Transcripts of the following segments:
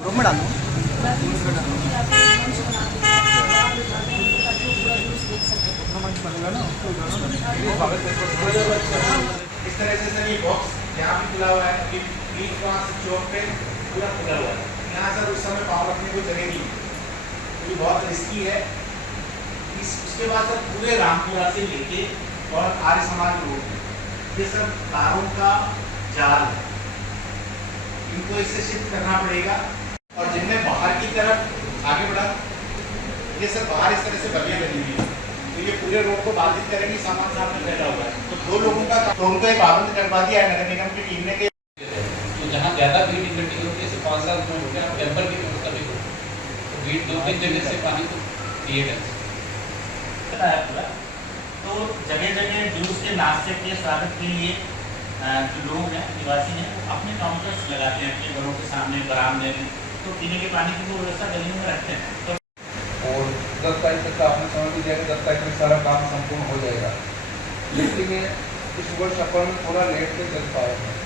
Room में डालो। इस तरह से सर ये बॉक्स यहाँ भी खुला हुआ है, अभी बीच वहाँ से चौक पे पूरा खुला हुआ है। यहाँ सर उस समय पावर रखने को जगह नहीं, ये बहुत रिस्की है। उसके बाद सर पूरे रामपुरा से लेके और आर्य समाज रोड ये सब तारों का जाल है, इनको इससे शिफ्ट करना पड़ेगा। और जिनमें बाहर की तरफ आगे बढ़ा, ये सब बाहर इस तरह से बगियाँ लगी हुई है, तो ये पूरे रोड को बाधित करेंगे। सामान सामने फैला हुआ है, तो 2 लोगों का तो उनको एक पाबंद करवा दिया है नगर निगम की टीम ने। तो जहाँ ज़्यादा भीड़ इकट्ठी होती है, 5 साल में होते हैं, टेम्पर की व्यवस्था भी करो, तो भीड़ 2-3 जगह से पानी को क्रिएट है पूरा। तो जगह जगह जूस के नाश्ते के स्वागत के लिए जो लोग हैं, निवासी हैं, वो अपने काउंटर्स लगाते हैं अपने घरों के सामने, बरामदे में, तो पीने के पानी की व्यवस्था गलियों में रखते हैं। तो और 10 तारीख तक आपने समझ लीजिए कि 10 तारीख में सारा काम संपूर्ण हो जाएगा। लेकिन इस वर्ष अपन थोड़ा लेट से चल पाए हैं,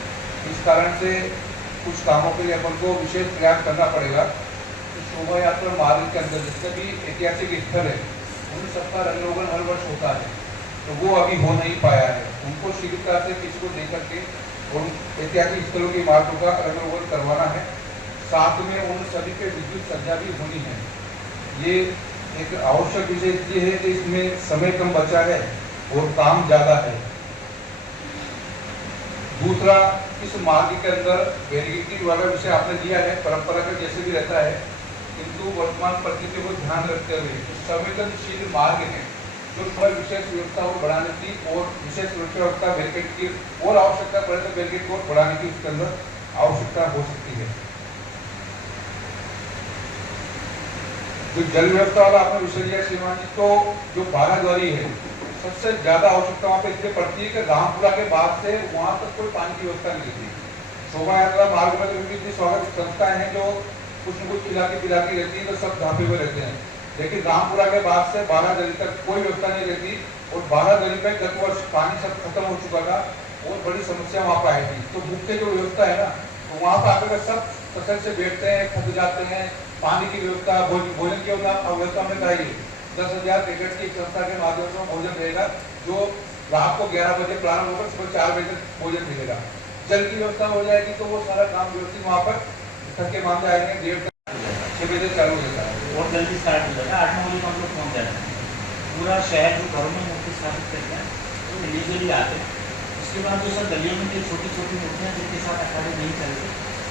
इस कारण से कुछ कामों के लिए अपन को विशेष प्रयास करना पड़ेगा। तो शोभा यात्रा मार्ग के अंदर जितने भी ऐतिहासिक स्थल है उन सबका रंगरोगन हर वर्ष होता है, तो वो अभी हो नहीं पाया है। उनको शीघ्रता से किसी को लेकर के उन ऐतिहासिक स्थलों की इमारतों का रंगरोगन करवाना है। साथ में उन सभी के विद्युत सज्जा भी होनी है। ये एक आवश्यक विषय ये है कि इसमें समय कम बचा है और काम ज़्यादा है। दूसरा, इस मार्ग के अंदर बैरिकेडिंग वाला विषय आपने दिया है, परंपरागत जैसे भी रहता है, किंतु वर्तमान परिस्थिति को ध्यान रखते हुए संवेदनशील मार्ग है जो थोड़ा विशेष व्यवस्था को बढ़ाने की और विशेष सुरक्षा व्यवस्था बैरिकेड की और आवश्यकता पड़े तो बैरिकेड को बढ़ाने की उसके अंदर आवश्यकता हो सकती है। जो जल व्यवस्था वाला आपने विषय लिया श्रीमान जी, तो जो बाराद्वारी है सबसे ज्यादा आवश्यकता वहाँ पे इसलिए पड़ती है कि रामपुरा के बाद से वहाँ तक कोई पानी की व्यवस्था नहीं रहती। शोभा यात्रा मार्ग में तो इतनी स्वागत संस्थाएं हैं जो कुछ न कुछ पिलाती रहती है, तो सब ढापे हुए रहते हैं। लेकिन रामपुरा के बाद से 12 दली तक कोई व्यवस्था नहीं रहती, और 12 दली पे गत वर्ष पानी सब खत्म हो चुका था और बड़ी समस्या वहाँ पर आई थी। तो मुख्य जो व्यवस्था है ना, तो वहाँ पर आकर सब फसल से बैठते हैं, थक जाते हैं। पानी की व्यवस्था, भोजन की व्यवस्था में चाहिए। 10,000 टिकट की संस्था के माध्यम से भोजन रहेगा, जो रात को 11 बजे प्रारंभ होकर सुबह 4 बजे तक भोजन मिलेगा। जल की व्यवस्था हो जाएगी तो वो सारा काम व्यवस्थित वहाँ पर थके मान जाएंगे। 6 बजे चालू हो जाता है बहुत जल्दी स्टार्ट हो जाएगा। 8-9 बजे तो हम लोग पहुँच जाते हैं। पूरा शहर जो घरों में मूर्ति स्थापित करते हैं तो इलीगली आते हैं। उसके बाद जो सर गलियों में जो छोटी छोटी मूर्तियाँ जिनके साथ अखाड़े नहीं चलते,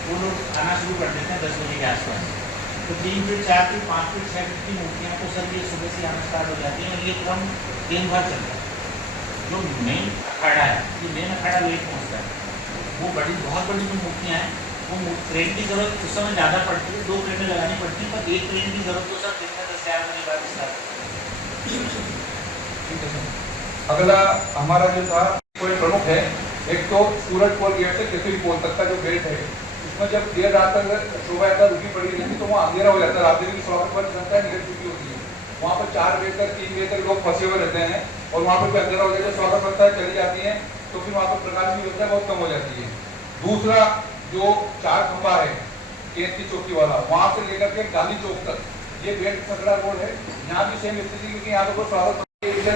वो लोग आना शुरू कर देते हैं 10 बजे के आसपास। तो 3 फीट 4 फीट 5 फीट 6 फीट की मूर्तियाँ तो सर ये सुबह से आना स्टार्ट हो जाती हैं, और ये क्रम दिन भर चलता है। जो मेन अखाड़ा है, ये मेन अखाड़ा लेट पहुँचता है। वो बहुत बड़ी जो मूर्तियाँ हैं, वो क्रेन की जरूरत उस समय ज़्यादा पड़ती है, 2 क्रेनें लगानी पड़ती है, पर 1 क्रेन की जरूरत तो सर दिन में 10-11 बजे बाद स्टार्ट। अगला हमारा जो था कोई प्रमुख है, एक तो सूरज पोल गेट से केसरी पोल तक का जो बेल्ट है, उसमें जब देर रात तक शोभा यात्रा रुकी पड़ी रहती तो वहाँ अंधेरा हो जाता है। रात्रि की स्वागत वाली संख्या निकल चुकी होती है, वहाँ पर 4 बजे तक 3 बजे तक लोग फंसे हुए रहते हैं, और वहाँ पर अंधेरा हो जाता है, स्वागत संस्थाएं चली जाती हैं, तो फिर वहाँ पर प्रकाश की व्यवस्था बहुत कम हो जाती है। दूसरा, जो 4 खंबा है केंद्र की चौकी वाला, वहाँ से लेकर के गांधी चौक तक ये बेल्ट सकड़ा रोड है, यहाँ भी सेम स्थिति, क्योंकि यहाँ पर स्वागत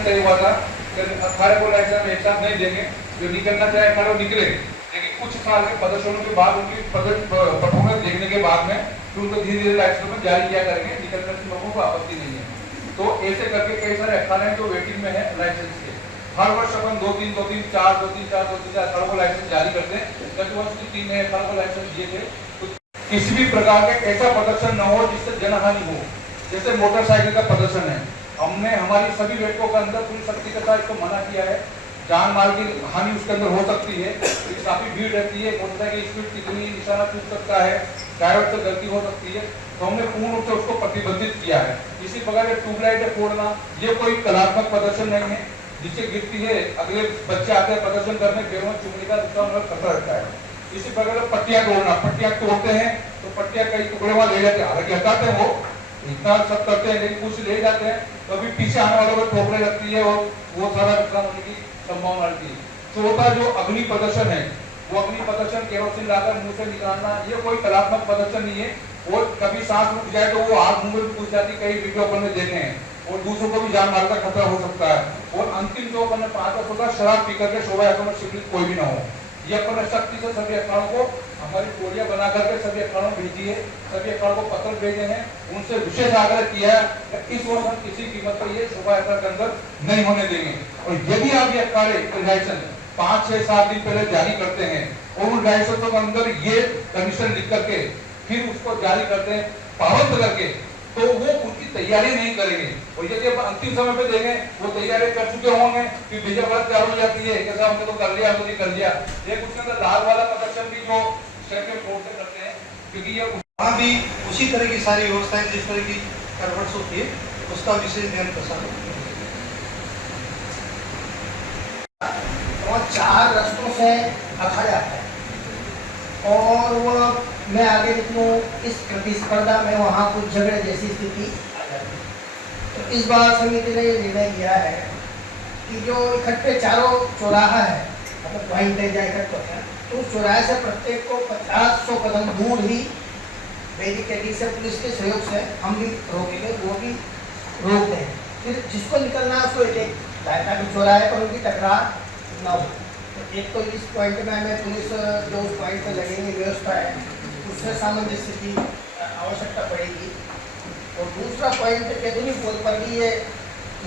तय हुआ था 18 को लाइसेंस एक साथ नहीं देंगे, जो निकलना चाहे 18 निकले। लेकिन कुछ साल के प्रदर्शनों के बाद, उनकी परफॉर्मेंस देखने के बाद में फिर उनको धीरे धीरे लाइसेंस में जारी किया करेंगे, निकलने से लोगों को आपत्ति नहीं है। तो ऐसे करके कई सारे अखाड़े हैं जो वेटिंग में है लाइसेंस के। हर वर्ष अपन 2-3, 4 अखाड़ों को लाइसेंस जारी करते हैं। गत वर्ष 3 नए अखाड़ों को लाइसेंस दिए थे। तो किसी भी प्रकार का ऐसा प्रदर्शन न हो जिससे जनहानि हो, जैसे मोटरसाइकिल का प्रदर्शन है, हमने हमारी सभी बैठकों के अंदर पूरी सख्ती के साथ इसको मना किया है। जान माल की हानि उसके अंदर हो सकती है, काफी भीड़ रहती है, मोटरसाइकिल स्पीड कितनी, निशाना टूट सकता है, ड्राइवर से गलती हो सकती है, तो हमने पूर्ण रूप से उसको प्रतिबंधित किया है। इसी प्रकार ट्यूबलाइट फोड़ना, ये कोई कलात्मक प्रदर्शन नहीं है, जिससे गिरती है, अगले बच्चे आते हैं प्रदर्शन करने, पैरों में चुभने का उसका खतरा रहता है। इसी प्रकार पट्टियां तोड़ना, पट्टियां तोड़ते हैं तो पट्टियां कई टुकड़े वहां ले जाते हैं, हालांकि हटाते हैं, वो इतना सब करते हैं, लेकिन कुछ ले जाते हैं तो अभी पीछे आने वालों को ठोकने लगती है और वो सारा नुकसान होने की संभावना रहती है। चौथा जो अग्नि प्रदर्शन है, वो अग्नि प्रदर्शन केरोसिन लाकर मुंह से निकालना, ये कोई कलात्मक प्रदर्शन नहीं है। और कभी सांस रुक जाए तो वो हाथ मुंह में घुस जाती, कई वीडियो अपन ने देखे हैं, और दूसरों को भी जान मार का खतरा हो सकता है। और अंतिम जो अपन ने 5 वर्ष होगा, शराब पी करके शोभा यात्रा में शिक्षित कोई भी ना हो। ये अपन ने सख्ती से सभी अखाड़ों को, हमारी टोलियां बना करके सभी अखाड़ों भेजी है, सभी अखाड़ों को पत्र भेजे हैं, उनसे विशेष आग्रह किया है कि इस वर्ष हम किसी कीमत पर ये शोभा यात्रा के अंदर नहीं होने देंगे। और यदि आप ये अखाड़े लाइसेंस 5, 6, 7 दिन पहले जारी करते हैं और उन लाइसेंसों के अंदर ये कंडीशन लिख करके फिर उसको जारी करते हैं पाबंद करके, तो वो उनकी तैयारी नहीं करेंगे। और यदि आप अंतिम समय पे देंगे, वो तैयारी कर चुके होंगे, फिर भेजा बात चालू हो जाती है कि हमने तो कर लिया, हमने नहीं कर लिया। एक उसके अंदर लाल वाला प्रदर्शन भी जो स्टेट में कोर्ट से करते हैं, क्योंकि ये वहाँ भी उसी तरह की सारी व्यवस्थाएं जिस तरह की गड़बड़ होती है उसका विशेष ध्यान प्रसार और 4 रस्तों से अखाड़ा है, और वो मैं आगे निकलूँ इस प्रतिस्पर्धा में वहाँ कुछ झगड़े जैसी स्थिति आ जाती है। तो इस बार समिति ने ये निर्णय किया है कि जो इकट्ठे चारों चौराहा है, मतलब पॉइंट है जहाँ इकट्ठे होते हैं, तो उस चौराहे से प्रत्येक को 50-100 कदम दूर ही बैरिकेडिंग से, पुलिस के सहयोग से हम भी रोकेंगे, वो भी रोक दें। फिर जिसको निकलना है उसको एक ताकि चौराहे पर उनकी टकरार न हो। तो एक तो इस पॉइंट में हमें पुलिस जो उस पॉइंट पर लगेंगे व्यवस्था है, उससे सामंजस्य की आवश्यकता पड़ेगी। और दूसरा पॉइंट केतुनी पुल पर भी ये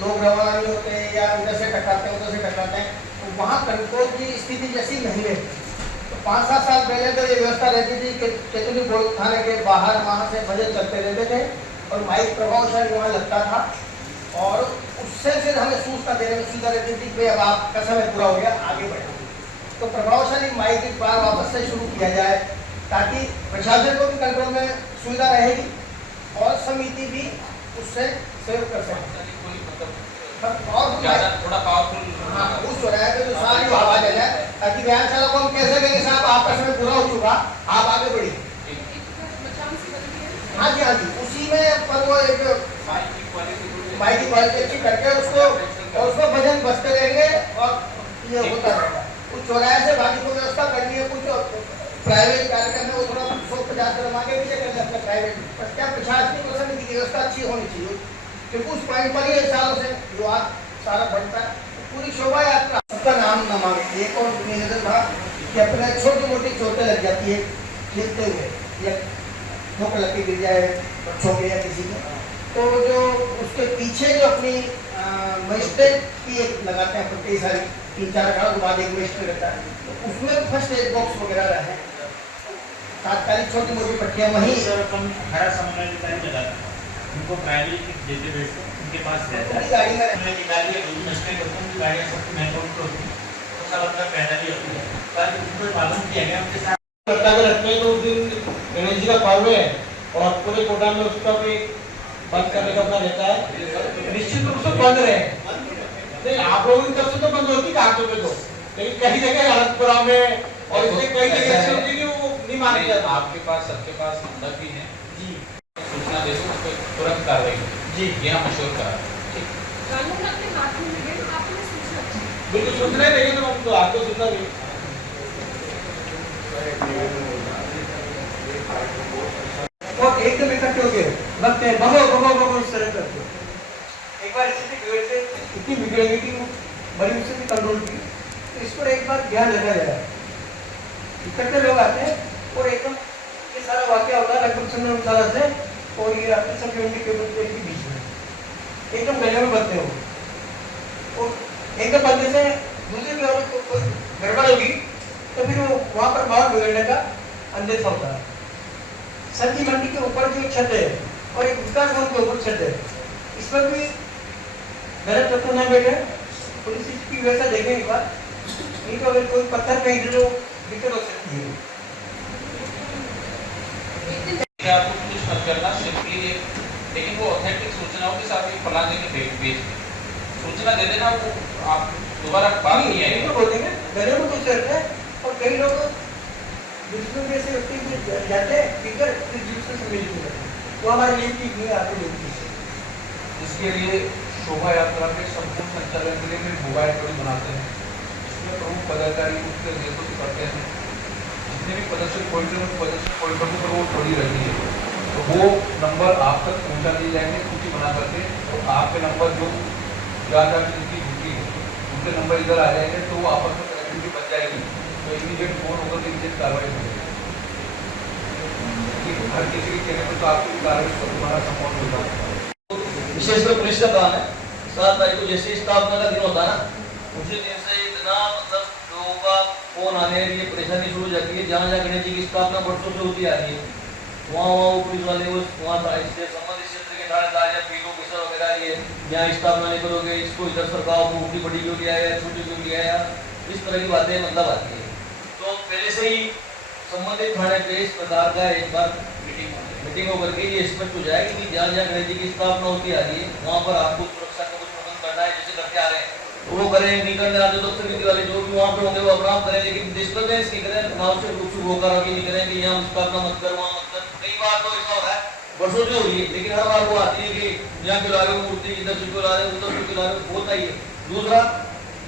लोग रवाना नहीं होते या उधर से टकराते हैं उधर से टकराते हैं, तो वहाँ कंट्रोल की स्थिति जैसी नहीं रहती। तो 5-7 साल पहले तो ये व्यवस्था रहती थी कि केतुनी पुल थाने के बाहर वहाँ से भजन चलते रहते थे और माइक प्रभावशाली वहाँ लगता था, और उससे फिर हमें सूचना देने में सुविधा रहती थी कि अब आपका समय पूरा हो गया, आगे बढ़ो। तो प्रभावशाली माइक इस बार वापस से शुरू किया जाए ताकि प्रशासन को भी कंट्रोल में सुविधा रहेगी और समिति भी उससे सहयोग कर सके। और थोड़ा पावरफुल, हाँ, उस चौराहे पे जो सारी आवाज आ जाए ताकि व्यायाम चालक को हम कह सकें कि साहब आपका समय पूरा हो चुका, आप आगे बढ़िए। हाँ जी, हाँ जी, उसी में पर वो एक माइक की क्वालिटी अच्छी करके उसको भजन बजते रहेंगे और ये होता रहेगा। उस चौराहे से बाकी को व्यवस्था करनी है, कुछ प्राइवेट कार्यक्रम है वो थोड़ा 150 कदम आगे पीछे कर सकते हैं प्राइवेट, पर क्या प्रशासनिक और समिति की व्यवस्था अच्छी होनी चाहिए, क्योंकि उस पॉइंट पर ही सालों से विवाद सारा बढ़ता है। पूरी शोभा यात्रा सबका नाम न मांगे। एक और निवेदन था कि अपने छोटी मोटी चोटें लग जाती है खेलते हुए या ठोकर लग के गिर जाए बच्चों के या किसी के, तो जो उसके पीछे जो अपनी मजिस्ट्रेट की एक लगाते हैं कई सारी 3-4 अखाड़ों के बाद एक मजिस्ट्रेट रहता है, तो उसमें फर्स्ट एड बॉक्स वगैरह रहे, तात्कालिक छोटी मोटी पट्टियाँ वहीं हरा समन्वय अधिकारी लगाता है, उनको प्राइमरी किट देते हुए उनके पास रहता है। गाड़ी में निकालिए उनकी गाड़ियाँ सबकी महत्वपूर्ण होती है, तो सब अपना पहना भी होती है, ताकि उनको मालूम किया गया उनके साथ करता के रखते हैं। तो उस दिन गणेश जी का पर्व है और पूरे कोटा में उसका भी बंद करने का अपना रहता है, निश्चित रूप से बंद रहे। नहीं, आप लोगों की तरफ से तो बंद होती कागजों पे तो, लेकिन कई जगह अनंतपुरा में और इससे कई जगह ऐसी होती है वो नहीं मानी जाती। आपके पास सबके पास नंबर भी है जी, सूचना दे दो, उस पर तुरंत कार्रवाई जी, ये हम मशहूर करा। कानून अपने हाथ में लगे तो आपने सूचना चाहिए। बिल्कुल सूचना ही देंगे तो हम तो आपको सूचना देंगे। और एकदम इकट्ठे हो गए लगते हैं भगो भगो भगो इस तरह करते। एक बार स्थिति बिगड़ते इतनी बिगड़ गई कि बड़ी स्थिति कंट्रोल की, तो इस पर एक बार ध्यान रखा जाए। इकट्ठे लोग आते हैं और एकदम ये सारा वाक्य होता है लगभग समय अनुसार से, और ये आपके सब यूनिट के बीच में एकदम गले में बदते हो और एकदम बदले से दूसरे की ओर कोई गड़बड़ होगी तो फिर वो वहाँ पर माहौल बिगड़ने का अंदेशा होता है। सब्जी मंडी के ऊपर जो छत है और एक विकास भवन के ऊपर छत है, इसमें भी गलत तत्व न बैठे, पुलिस इसकी व्यवस्था देखें एक बार, नहीं तो अगर कोई पत्थर पे गिरे तो दिक्कत हो सकती है। आपको कुछ मत करना, सिंपली लेकिन वो ऑथेंटिक सूचना हो कि साहब ये फलाने के बेच सूचना दे देना, वो आप दोबारा बात नहीं आएगी तो बोल देंगे गले में कुछ रहता है। और कई लोग दूसरों में से व्यक्ति जाते हैं फिर दूसरे से मिल जाते हैं, तो हमारे लिए ठीक नहीं आते लोग। इसके लिए शोभा यात्रा के संपूर्ण संचालन के लिए भी मोबाइल टोली बनाते हैं, इसमें प्रमुख पदाधिकारी उसके नेतृत्व करते हैं। जितने भी प्रदर्शन पॉइंटों पर वो थोड़ी रहती है, तो वो नंबर आप तक पहुंचा दिए जाएंगे सूची बना करके। तो आपके नंबर जो जहाँ जिनकी ड्यूटी है उनके नंबर इधर आ जाएंगे, तो वो आपस में कनेक्टिविटी बन जाएगी, तो इमीडिएट फोन होकर इमीडिएट कार्रवाई हो जाएगी। हर किसी के कहने पर तो आपकी कार्रवाई पर तुम्हारा सपोर्ट होगा। विशेषकर पुलिस का काम है। 7 तारीख को जैसे स्थापना का दिन होता है ना, उसी दिन से इतना मतलब लोगों का फोन आने के लिए परेशानी शुरू हो जाती है। जहाँ जहाँ गणेश जी की स्थापना वर्षों से होती आ रही है, वहाँ वो पुलिस वाले वहाँ संबंधित क्षेत्र के थानेदार या पीओ ऑफिसर वगैरह ये यहाँ स्थापना नहीं करोगे, इसको इधर सरकार को ऊपरी बड़ी क्यों लिया है, छोटी क्यों लिया है, इस तरह की बातें मतलब आती है। तो पहले से ही संबंधित थाने पे इस प्रकार का एक बार मीटिंग होकर के ये स्पष्ट हो जाएगी कि जहाँ जहाँ गणेश जी की स्थापना होती आ रही है वहाँ पर आपको सुरक्षा का कुछ प्रबंध करना है, जैसे करते आ रहे हैं तो वो करें, नहीं करने आते तो समिति वाले जो भी वहाँ पे होंगे वो अपना करें, लेकिन डिस्टर्बेंस नहीं करें, अनावश्यक रूप से वो करावी नहीं करें कि यहाँ स्थापना मत कर, वहाँ मत कर। कई बार तो ऐसा हो रहा है वर्षों से हो रही है, लेकिन हर बार वो आती है कि यहाँ क्यों ला रहे हो मूर्ति, इधर से क्यों ला रहे हो, उधर से क्यों ला रहे हो, होता ही है। दूसरा,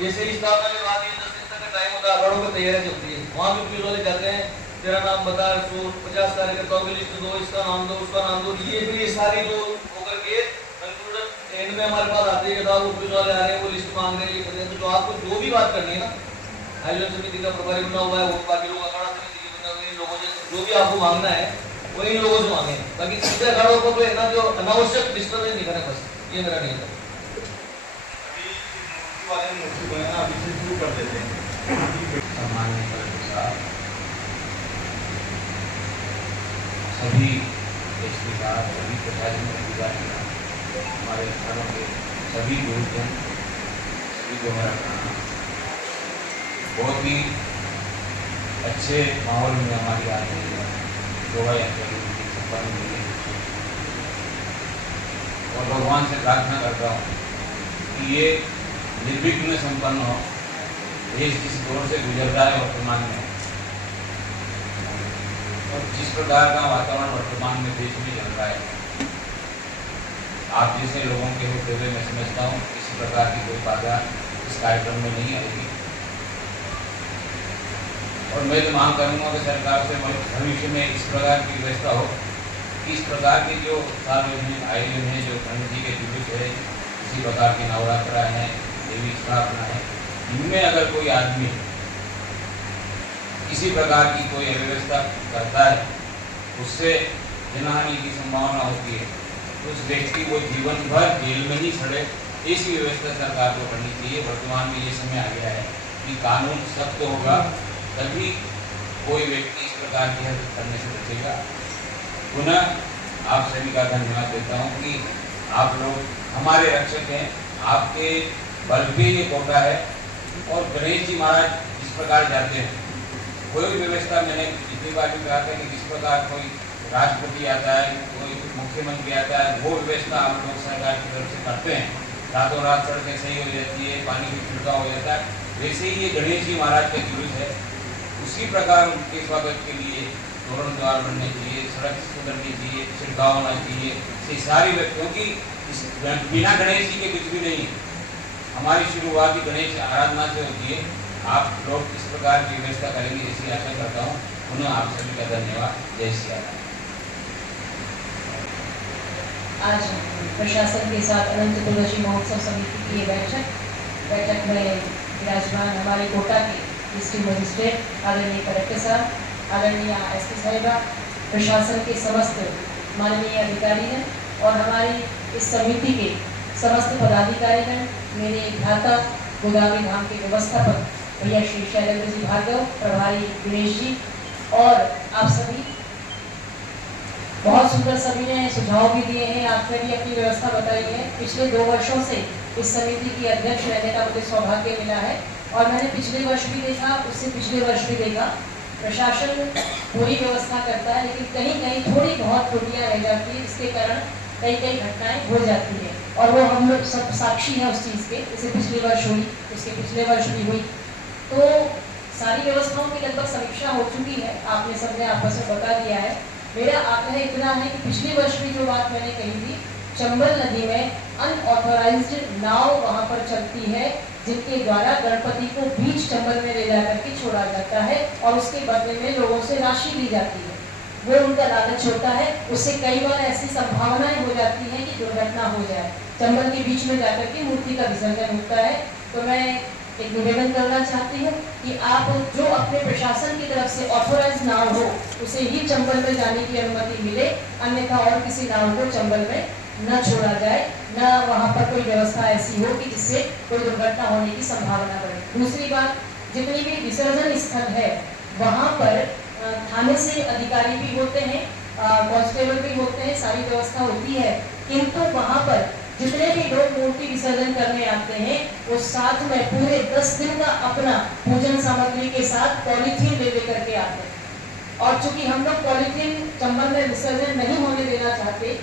जैसे ही स्थापना के बाद 10 दिन तक का टाइम होता है, अखाड़ों की तैयारी चलती है, वहाँ भी पुलिस वाले कहते हैं तेरा नाम बता, 150 कार्यकर्ताओं की लिस्ट दो, इसका नाम दो, उसका नाम दो, ये फिर ये सारी जो होकर के कंक्लूजन एंड में हमारे पास आते हैं कि वो पुलिस वाले आ रहे हैं, वो लिस्ट मांग रहे हैं, ये करते हैं। तो आपको जो भी बात करनी है ना, आयोजन समिति का प्रभारी बना हुआ है, वो बाकी लोग अखाड़ा समिति के बने हुए लोगों से जो भी आपको मांगना है वो इन लोगों से मांगे, बाकी सीधे अखाड़ों को तो है ना जो अनावश्यक डिस्टर्बेंस नहीं करें, बस ये मेरा नियम है। शुरू कर देते हैं। सम्माननीय कलेक्टर साहब, सभी एसपी साहब, सभी प्रशासनिक अधिकारियों, हमारे थानों के सभी लोकजन, सभी को मेरा प्रणाम। बहुत ही अच्छे माहौल में हमारी आज शोभा यात्रा संपन्न हुई है और भगवान से प्रार्थना करता हूँ कि ये निर्विघ्न संपन्न हो। देश जिस दौर से गुजर रहा है वर्तमान में, और जिस प्रकार का वातावरण वर्तमान में देश में चल रहा है, आप जैसे लोगों के होते हुए मैं समझता हूँ किसी प्रकार की कोई बाधा इस कार्यक्रम में नहीं आएगी। और मैं तो मांग करूँगा कि सरकार से भविष्य में इस प्रकार की व्यवस्था हो कि इस प्रकार के जो सार्वजनिक आयोजन है, जो गणेश जी के जुलूस है, इसी प्रकार की नवरात्रा है, देवी स्थापना है, इनमें अगर कोई आदमी किसी प्रकार की कोई अव्यवस्था करता है, उससे जनहानि की संभावना होती है, उस व्यक्ति को जीवन भर जेल में ही सड़े, ऐसी व्यवस्था सरकार को करनी चाहिए। वर्तमान में ये समय आ गया है कि कानून सख्त होगा तभी कोई व्यक्ति इस प्रकार की हरकत करने से बचेगा। पुनः आप सभी का धन्यवाद देता हूँ कि आप लोग हमारे रक्षक हैं, आपके बल पे ये कोटा है। और गणेश जी महाराज जिस प्रकार जाते हैं, कोई व्यवस्था, मैंने जितनी बार भी कहा था कि जिस प्रकार कोई राष्ट्रपति आता है, कोई मुख्यमंत्री आता है, वो व्यवस्था आप लोग सरकार की तरफ से करते हैं, रातों रात सड़कें सही हो जाती है, पानी भी छिड़काव हो जाता है, वैसे ही ये गणेश जी महाराज का जुलूस है, उसी प्रकार उनके स्वागत के लिए तोरण द्वार बनने चाहिए, सड़क सुधरनी चाहिए, छिड़काव होना चाहिए, ये सारी क्योंकि बिना गणेश जी के कुछ भी नहीं। हमारी शुरुआत ही गणेश आराधना से होती है। आप लोग इस प्रकार की व्यवस्था करेंगे ऐसी आशा करता हूँ। पुनः आप सभी का धन्यवाद। जय श्री राम। आज प्रशासन के साथ अनंत चतुर्दशी महोत्सव समिति की बैठक में विराजमान हमारे कोटा के डिस्ट्रिक्ट मजिस्ट्रेट आदरणीय कलेक्टर साहब, आदरणीय एसपी साहिबा, प्रशासन के समस्त माननीय अधिकारीगण और हमारी इस समिति के समस्त पदाधिकारीगण, मेरे भ्राता गोदावरी धाम के व्यवस्थापक भैया श्री शैलेंद्र जी भार्गव, प्रभारी दिनेश जी और आप सभी, बहुत सुंदर सभी ने सुझाव भी दिए हैं, आपने भी अपनी व्यवस्था बताई है। पिछले 2 वर्षों से इस समिति की अध्यक्ष रहने का मुझे सौभाग्य मिला है और मैंने पिछले वर्ष भी देखा, उससे पिछले वर्ष भी देखा, प्रशासन पूरी व्यवस्था करता है, लेकिन कहीं कहीं थोड़ी बहुत त्रुटियां रह जाती है, जिसके कारण कई कई घटनाएं हो जाती हैं और वो हम लोग सब साक्षी हैं उस चीज़ के। जैसे पिछले वर्ष हुई, उसके पिछले वर्ष भी हुई, तो सारी व्यवस्थाओं की लगभग समीक्षा हो चुकी है, आपने सबने आपस में बता दिया है। मेरा आग्रह इतना है कि पिछले वर्ष भी जो बात मैंने कही थी, चंबल नदी में अनऑथोराइज्ड नाव वहाँ पर चलती है, जिनके द्वारा गणपति को बीच चंबल में ले जाकर के छोड़ा जाता है और उसके बदले में लोगों से राशि ली जाती है। वो उनका लालच होता है। उससे कई बार ऐसी संभावनाएं हो जाती हैं कि दुर्घटना हो जाए। चंबल के बीच में जाकर के मूर्ति का विसर्जन होता है। तो मैं एक निवेदन करना चाहती हूँ कि आप जो अपने प्रशासन की तरफ से ऑथोराइज नाव हो उसे ही चंबल में जाने की अनुमति मिले, अन्यथा और किसी नाव को चंबल में न छोड़ा जाए, न वहाँ पर कोई व्यवस्था ऐसी हो कि जिससे कोई दुर्घटना होने की संभावना बढ़े। दूसरी बात, जितनी भी विसर्जन स्थल है वहाँ पर थाने से अधिकारी भी होते हैं, कांस्टेबल भी होते हैं, सारी व्यवस्था होती है, किंतु वहाँ पर जितने भी लोग मूर्ति विसर्जन करने आते हैं वो साथ में पूरे 10 दिन का अपना पूजन सामग्री के साथ पॉलीथीन ले लेकर के आते हैं। और चूंकि हम लोग पॉलीथीन चंबल में विसर्जन नहीं होने देना चाहते,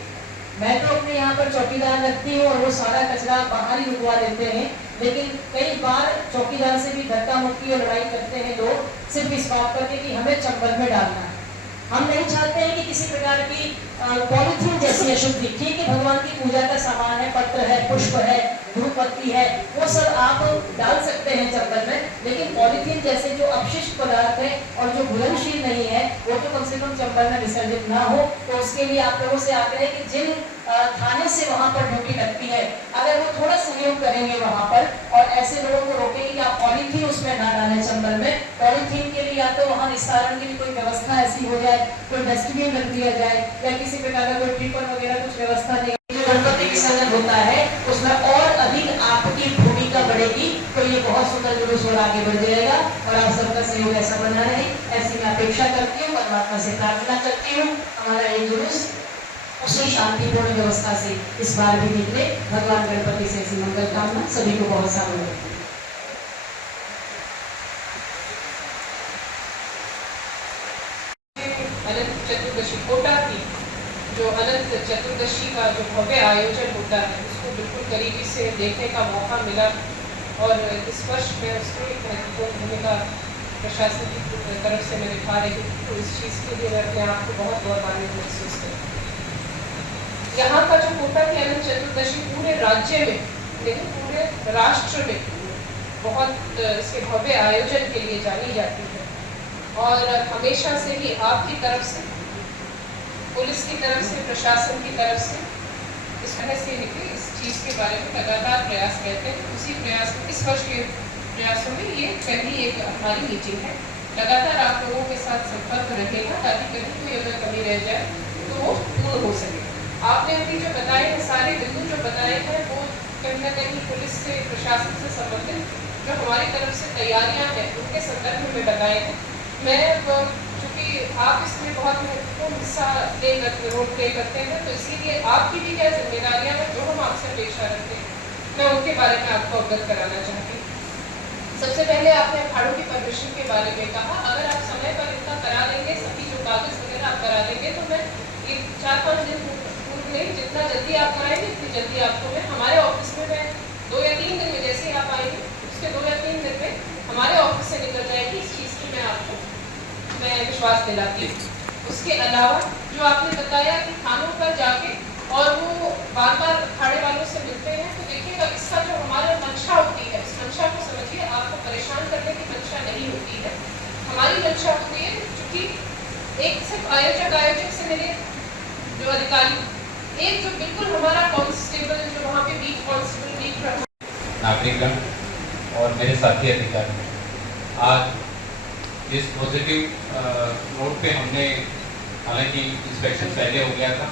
मैं तो अपने यहाँ पर चौकीदार रखती हूँ और वो सारा कचरा बाहर ही रुकवा देते हैं, लेकिन कई बार चौकीदार से भी धक्का मुक्की और लड़ाई करते हैं लोग, सिर्फ इस बात करके कि हमें चंबल में डालना है। हम नहीं चाहते हैं कि किसी प्रकार की पॉलीथीन जैसी अशुद्धि, ठीक है भगवान की पूजा का सामान है, पत्र है, पुष्प है, धूपबत्ती है, वो सब आप डाल सकते हैं चंबल में, लेकिन पॉलीथीन जैसे जो अपशिष्ट पदार्थ है और जो घुलनशील नहीं है वो तो कम से कम चंबल में विसर्जित ना हो। तो उसके लिए आप लोगों से आग्रह है कि जिन थाने से वहाँ पर ड्यूटी लगती है, अगर वो थोड़ा सहयोग करेंगे वहाँ पर और ऐसे लोगों को रोकेंगे कि आप पॉलीथीन उसमें ना डालें चंबल में। पॉलीथीन के लिए या तो वहाँ निस्तारण की भी कोई व्यवस्था ऐसी हो जाए, कोई डस्टबिन रख दिया जाए या किसी प्रकार का कोई ट्रिपर वगैरह कुछ व्यवस्था नहीं। जो गणपति विसर्जन होता है उसमें और अधिक आपकी भूमिका बढ़ेगी, तो ये बहुत सुंदर जुलूस और आगे बढ़ जाएगा और आप सबका सहयोग ऐसा बना रहे, ऐसी मैं अपेक्षा करती हूँ। परमात्मा से प्रार्थना करती हूँ हमारा ये जुलूस उसी शांतिपूर्ण व्यवस्था से इस बार भी निकले। भगवान गणपति से ऐसी मंगल कामना, सभी को बहुत सारा अनंत चतुर्दशी कोटा की जो अनंत चतुर्दशी का जो भव्य आयोजन होता है उसको बिल्कुल करीबी से देखने का मौका मिला और इस वर्ष में उसमें एक महत्वपूर्ण भूमिका प्रशासन की तरफ से मैं निभा रही हूँ। तो इस चीज़ के लिए मैं अपने आप को बहुत गौरवान्वित महसूस करती हूँ। यहाँ का जो कोटा की अनंत चतुर्दशी पूरे राज्य में लेकिन पूरे राष्ट्र में बहुत इसके भव्य आयोजन के लिए जानी जाती है और हमेशा से ही आपकी तरफ से, पुलिस की तरफ से, प्रशासन की तरफ से इस तरह से निकले इस चीज़ के बारे में लगातार प्रयास रहते हैं। उसी प्रयास में इस वर्ष के प्रयासों में ये पहली एक हमारी मीटिंग है। लगातार आप लोगों के साथ संपर्क रहेगा ताकि कहीं कोई अगर कमी रह जाए तो वो पूर्ण हो सके। आपने अभी जो बताए हैं सारे बिंदु जो बताए हैं वो कहीं ना कहीं पुलिस से, प्रशासन से संबंधित जो हमारी तरफ से तैयारियां हैं उनके संदर्भ में बताए हैं। मैं चूँकि आप इसमें बहुत महत्वपूर्ण हिस्सा रोल प्ले करते हैं तो इसीलिए आपकी भी क्या जिम्मेदारियां हैं जो हम आपसे अपेक्षा रखते हैं, मैं उनके बारे में आपको अवगत कराना चाहती हूँ। सबसे पहले आपने अखाड़ों की परमिशन के बारे में कहा, अगर आप समय पर इतना करा लेंगे, सभी जो कागज वगैरह आप करा देंगे तो मैं 4-5 दिन पूर्व नहीं, जितना जल्दी आप कराएंगे उतनी जल्दी आपको मैं हमारे ऑफिस में मैं 2 या 3 दिन में जैसे ही आप आएंगे उसके 2 या 3 दिन में हमारे ऑफिस से निकल जाएगी। इस चीज़ की मैं विश्वास दिलाती हूँ। उसके अलावा जो आपने बताया कि थानों पर जाके और वो बार बार अखाड़े वालों से मिलते हैं तो देखिएगा इसका जो हमारा मंशा होती है उस मंशा को समझिए, आपको परेशान करने की मंशा नहीं होती है। हमारी मंशा होती है क्योंकि एक सिर्फ आयोजक से मिले जो अधिकारी, एक जो बिल्कुल हमारा कांस्टेबल जो वहाँ पे बीट कांस्टेबल बीट नागरिकगण और मेरे साथी अधिकारी, आज इस पॉजिटिव नोट पे हमने हालांकि इंस्पेक्शन पहले हो गया था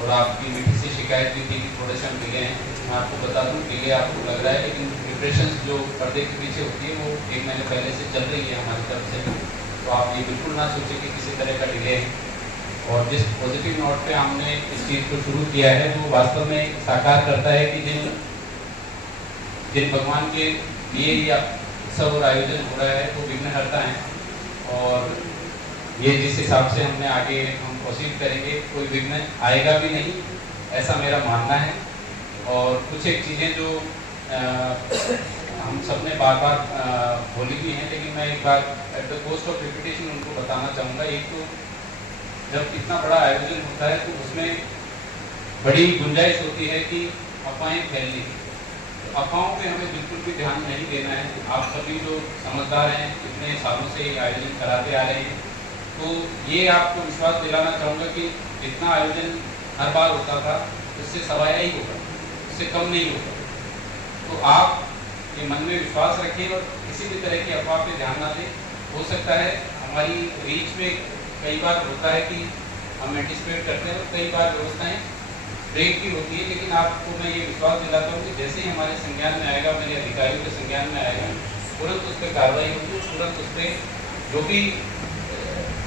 और आपकी मीटिंग से शिकायत भी थी कि थोड़े से हम डिले हैं। मैं आपको बता दूं डिले आपको लग रहा है लेकिन प्रिपरेशन जो पर्दे के पीछे होती है वो 1 महीने पहले से चल रही है हमारी तरफ से, तो आप ये बिल्कुल ना सोचें कि किसी तरह का डिले है। और जिस पॉजिटिव नोट पे हमने इस चीज़ को शुरू किया है वो वास्तव में साकार करता है कि जिन भगवान के लिए या उत्सव और आयोजन हो रहा है वो विघ्नहर्ता हैं और ये जिस हिसाब से हमने आगे हम प्रोसीड करेंगे कोई विघ्न आएगा भी नहीं, ऐसा मेरा मानना है। और कुछ एक चीज़ें जो हम सब ने बार बार बोली भी हैं लेकिन मैं एक बार at the cost of repetition उनको बताना चाहूँगा। एक तो जब इतना बड़ा आयोजन होता है तो उसमें बड़ी गुंजाइश होती है कि अफवाहें फैलने की। तो अफवाहों पे हमें बिल्कुल भी ध्यान नहीं देना है। आप सभी जो समझदार हैं, इतने सालों से ये आयोजन कराते आ रहे हैं, तो ये आपको विश्वास दिलाना चाहूँगा कि जितना आयोजन हर बार होता था उससे सवाया ही होगा, उससे कम नहीं होगा। तो आप ये मन में विश्वास रखें और किसी भी तरह की अफवाह पे ध्यान ना दें। हो सकता है हमारी रीच में कई बार होता है कि हम एंटिसिपेट करते हैं, तो कई बार व्यवस्थाएं ब्रेक भी होती है, लेकिन आपको मैं ये विश्वास दिलाता हूँ कि जैसे ही हमारे संज्ञान में आएगा, मेरे अधिकारियों के संज्ञान में आएगा, तुरंत उस पर कार्रवाई होगी, तुरंत उस पर जो भी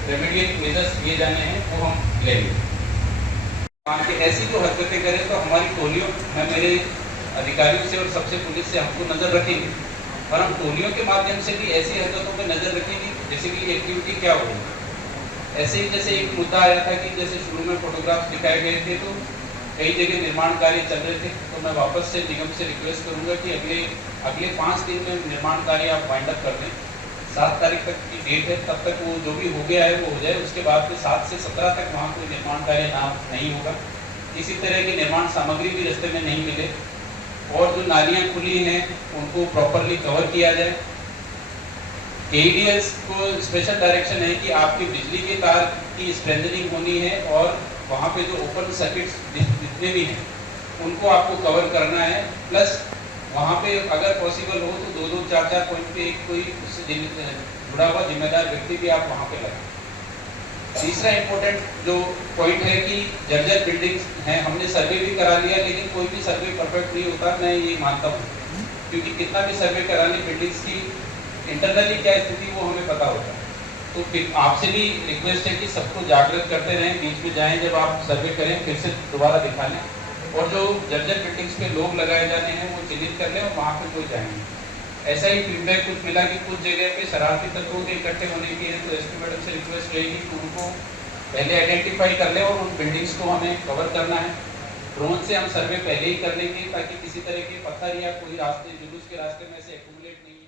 रेमेडियल मेजर्स लिए जाने हैं वो हम लेंगे। कि ऐसी जो हरकतें करें तो हमारी टोलियों में मेरे अधिकारियों से और सबसे पुलिस से हमको नज़र रखेंगे, और हम टोलियों के माध्यम से भी ऐसी हरकतों पर नज़र रखेंगे जैसे कि एक्टिविटी क्या हो रही है। ऐसे ही जैसे एक मुद्दा आया था कि जैसे शुरू में फोटोग्राफ्स दिखाए गए थे, तो कई जगह निर्माण कार्य चल रहे थे, तो मैं वापस से निगम से रिक्वेस्ट करूंगा कि अगले 5 दिन में निर्माण कार्य आप वाइंड अप कर दें। 7 तारीख तक की डेट है, तब तक वो जो भी हो गया है वो हो जाए। उसके बाद फिर 7 से 17 तक वहाँ कोई निर्माण कार्य नहीं होगा। किसी तरह की निर्माण सामग्री भी रास्ते में नहीं मिले, और जो नालियाँ खुली हैं उनको प्रॉपरली कवर किया जाए। ADS को स्पेशल डायरेक्शन है कि आपकी बिजली के तार की स्ट्रेंथनिंग होनी है, और वहाँ पे जो ओपन सर्किट्स जितने भी हैं उनको आपको कवर करना है। प्लस वहाँ पे अगर पॉसिबल हो तो 2-2, 4-4 पॉइंट पे एक कोई उससे जुड़ा हुआ जिम्मेदार व्यक्ति भी आप वहाँ पे लगाएं। तीसरा इम्पोर्टेंट जो पॉइंट है कि जर्जर बिल्डिंग्स हैं, हमने सर्वे भी करा लिया, लेकिन कोई भी सर्वे परफेक्ट नहीं होता, मैं ये मानता हूँ, क्योंकि कितना भी सर्वे करा ले बिल्डिंग्स की इंटरनली क्या स्थिति वो हमें पता होता है। तो फिर आपसे भी रिक्वेस्ट है कि सबको जागृत करते रहें, बीच में जाएं जब आप सर्वे करें फिर से दोबारा दिखा लें, और जो जर्जर बिल्डिंग्स पे लोग लगाए जाने हैं वो चिन्हित कर लें और वहाँ पे कोई जाएंगे। ऐसा ही फीडबैक कुछ मिला कि कुछ जगह पे शरारती तत्वों के इकट्ठे होने की है, तो एसपी मैडम से रिक्वेस्ट रहेगी कि उनको पहले आइडेंटिफाई कर लें और उन बिल्डिंग्स को हमें कवर करना है। ड्रोन से हम सर्वे पहले ही कर लेंगे ताकि किसी तरह के पत्थर या कोई रास्ते जुलूस के रास्ते में से एक्यूमुलेट नहीं